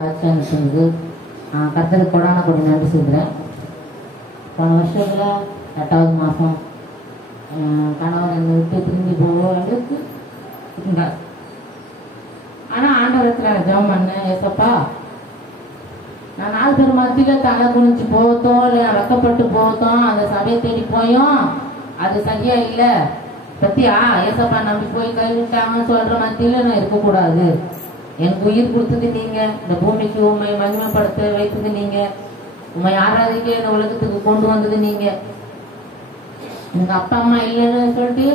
செஞ்சு கருத்துக்கு கொடான கொடி நன்றி சொல்கிறேன். போன வருஷத்தில் 8வது மாதம் கணவர் என்னை விட்டு திரும்பி போகிறதுக்கு இருந்தார். ஆனால் ஆண்டவரத்தில் ஜெபம் பண்ணேன், ஏசப்பா நான் 4 பேர் மத்தியில் தலை குனிஞ்சு போகத்தோம் இல்லை வெக்கப்பட்டு போகத்தோம் அந்த சபையை தேடி போயும் அது சரியா இல்லை பத்தியா ஏசப்பா நம்பி போய் கைவிட்டாங்கன்னு சொல்கிற மத்தியில் நான் இருக்கக்கூடாது. எனக்கு உயிர் கொடுத்தது நீங்க, இந்த பூமிக்கு உண்மை மகிமைப்படுத்த வைத்தது நீங்க, உண்மை ஆராதிக்க இந்த உலகத்துக்கு கொண்டு வந்தது நீங்க. எனக்கு அப்பா அம்மா இல்லைன்னு சொல்லிட்டு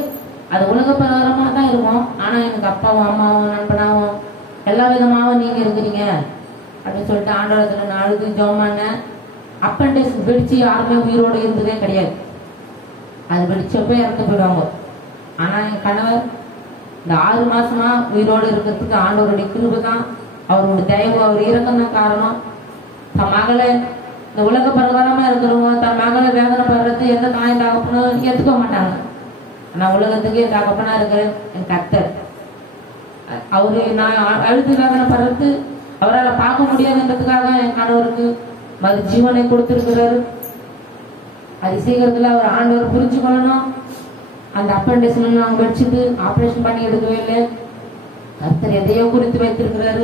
அது உலக பிரகாரமா தான் இருக்கும். ஆனா எனக்கு அப்பாவும் அம்மாவும் நண்பனாவும் எல்லா விதமாவும் நீங்க இருக்கிறீங்க அப்படின்னு சொல்லிட்டு ஆண்டவரத்துல நான் அழுது ஜெபம் பண்ணேன். அப்பன்டிஸ் வெடிச்சு யாருமே உயிரோடு இருந்ததே கிடையாது. அது வெடிச்சப்போ இறந்து போயிடுவாங்க. ஆனா என் கணவர் இந்த 6 மாசமா உயிரோடு இருக்கிறதுக்கு ஆண்டவருடைய கிருபை தான், அவருடைய தயவு, அவர் இறக்கம் தான் காரணம். தன் மகளை இந்த உலக பிரகாரமா இருக்கிறவங்க தன் மகளை வேதனைப்படுறது எந்த தாய் தகப்பனும் ஏற்றுக்க மாட்டாங்க. நான் உலகத்துக்கே தகப்பனா இருக்கிறேன் என் கர்த்தர். அவரு நான் அழுத்து வேதனைப்படுறது அவரால் பார்க்க முடியாதுன்றதுக்காக என் கணவருக்கு மறு ஜீவனை கொடுத்திருக்கிறாரு. அது சீக்கிரத்துல அவர் ஆண்டவர் புரிஞ்சுக்கணும். அந்த அப்பண்டிஸ் நாங்கள் வச்சுட்டு ஆப்ரேஷன் பண்ணி எடுக்கவே இல்லை. கர்த்தர் எதையோ குறித்து வைத்திருக்கிறாரு.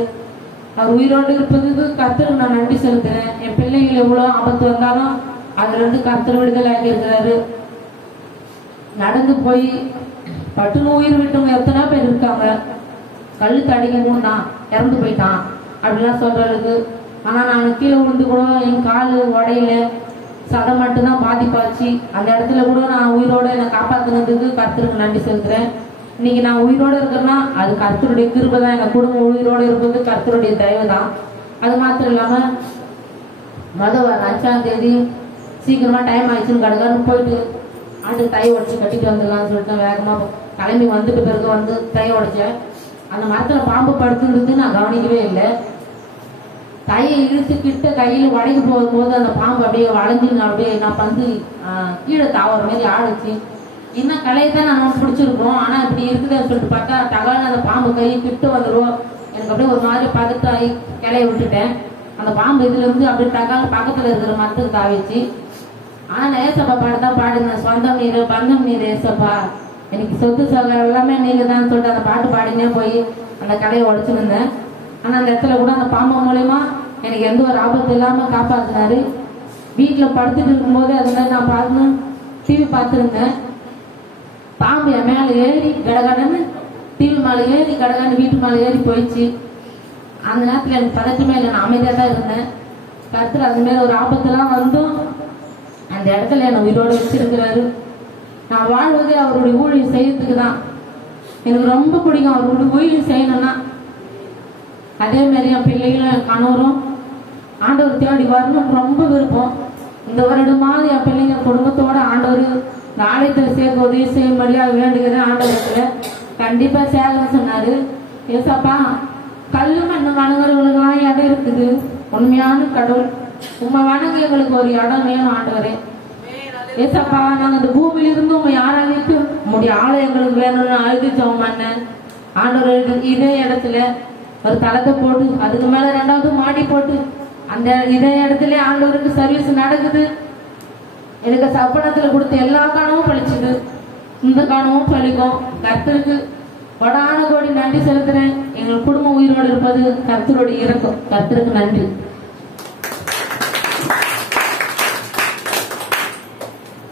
அவர் உயிரோடு இருப்பதுக்கு கர்த்தருக்கு நான் நன்றி செலுத்துறேன். என் பிள்ளைகள் எவ்வளோ ஆபத்து வந்தாலும் அதுல இருந்து கர்த்தர் விடுதலை ஆகி இருக்கிறாரு. நடந்து போய் பட்டுன்னு உயிர் விட்டவங்க எத்தனை பேர் இருக்காங்க. கழுத்து அடிக்கணும் தான் இறந்து போயிட்டான் அப்படிலாம் சொல்றதுக்கு. ஆனா நான் கீழே விழுந்து கூட என் கால் உடையில சதை மட்டும்தான் பாதிப்பாச்சு. அந்த இடத்துல கூட நான் உயிரோட என்னை காப்பாத்தினதுக்கு கர்த்தருக்கு நன்றி செலுத்துறேன். இன்னைக்கு நான் உயிரோட இருக்கிறேன்னா அது கர்த்தருடைய கிருபை தான். எங்க குடும்பம் உயிரோட இருப்பது கர்த்தருடைய தயவு தான். அது மாத்திரம் இல்லாம 5ஆம் தேதி சீக்கிரமா டைம் ஆயிடுச்சுன்னு கடற்கன்னு போயிட்டு ஆண்டு தை உடச்சி கட்டிட்டு வந்துடலாம்னு சொல்லிட்டு வேகமா கிளம்பி வந்துட்டு பிறகு வந்து தை உடைச்சேன். அந்த மரத்துல பாம்பு படுத்துருக்கு நான் கவனிக்கவே இல்லை. கையை இழுத்துக்கிட்டு கையில் வடைக்கு போகும்போது அந்த பாம்பு அப்படியே வளைஞ்சுன்னு அப்படியே நான் பந்து கீழே தாவற மாதிரி ஆடுச்சு. இன்னும் கலையத்தான் நான் பிடிச்சிருக்கோம். ஆனா இப்படி இருக்குதுன்னு சொல்லிட்டு பார்த்தா தகவல் அந்த பாம்பு கையை கிட்டு வந்துடும். எனக்கு அப்படியே ஒரு மாதிரி பதத்தாகி கிளைய விட்டுட்டேன். அந்த பாம்பு இதுல இருந்து அப்படியே தகவல் பக்கத்துல இருக்கிற மரத்துக்கு தாவிச்சு. ஆனா நான் ஏசப்பா பாடத்தான் பாடினேன். சொந்தம் நீர் பந்தம் நீர் ஏசப்பா, எனக்கு சொத்து சோகம் எல்லாமே நீங்க தான் சொல்லிட்டு அந்த பாட்டு பாடினே போய் அந்த கலையை உடைச்சுருந்தேன். ஆனா அந்த இடத்துல கூட அந்த பாம்பு மூலயமா எனக்கு எந்த ஒரு ஆபத்து இல்லாம காப்பாத்தினாரு. வீட்டுல படுத்துட்டு இருக்கும்போது அது மாதிரி நான் பார்க்கணும் டிவி பார்த்துருந்தேன். பாம்பு என் மேல ஏறி கடகடன்னு டிவி மேல ஏறி கடகன்னு வீட்டு மேல ஏறி போயிடுச்சு. அந்த நேரத்துல எனக்கு பதட்டமே இல்லை, நான் அமைதியா தான் இருந்தேன். கருத்துல அது மேல ஒரு ஆபத்துலாம் வந்தும் அந்த இடத்துல என்னை உயிரோடு வச்சிருக்கிறாரு. நான் வாழ்வதே அவருடைய ஊழியம் செய்யறதுக்கு தான். எனக்கு ரொம்ப பிடிக்கும் அவருடைய ஊழியம் செய்யணும்னா. அதே மாதிரி என் பிள்ளைகளும் என் கணவரும் ஆண்டவர் தேடி வரணும்னு ரொம்ப விருப்பம். இந்த வருடமாவது என் பிள்ளைங்க குடும்பத்தோட ஆண்டவர் இந்த ஆலயத்தில் சேர்க்க உதவி செய்யும்படியாக வேண்டுகிறேன். ஆண்டவரத்துல கண்டிப்பா சேகரம் சொன்னாரு. ஏசப்பா கல்லு மண்ணு வணங்குறவங்களுக்கெல்லாம் இடம் இருக்குது. உண்மையான கடவுள் உண்மை வணங்க எங்களுக்கு ஒரு இடம் வேணும் ஆண்டவரே. ஏசப்பா நாங்க இந்த பூமியில இருந்து உங்க யாராலைக்கு உங்களுடைய ஆலயங்களுக்கு வேணும்னு அழுது ஜெபம் பண்ணேன். ஆண்டவர் இதே இடத்துல ஒரு தளத்தை போட்டு அதுக்கு மேல 2வது மாடி போட்டு அந்த இதே இடத்துல ஆண்டவருக்கு சர்வீஸ் நடக்குது. எனக்கு சப்பனத்துல கொடுத்த எல்லா கனவும் பழிச்சுது. இந்த கனவும் பழிக்கும். கர்த்தருக்கு கொடான கோடி நன்றி செலுத்துறேன். எங்கள் குடும்பம் உயிரோடு இருப்பது கர்த்தருடைய இரக்கம். கர்த்தருக்கு நன்றி.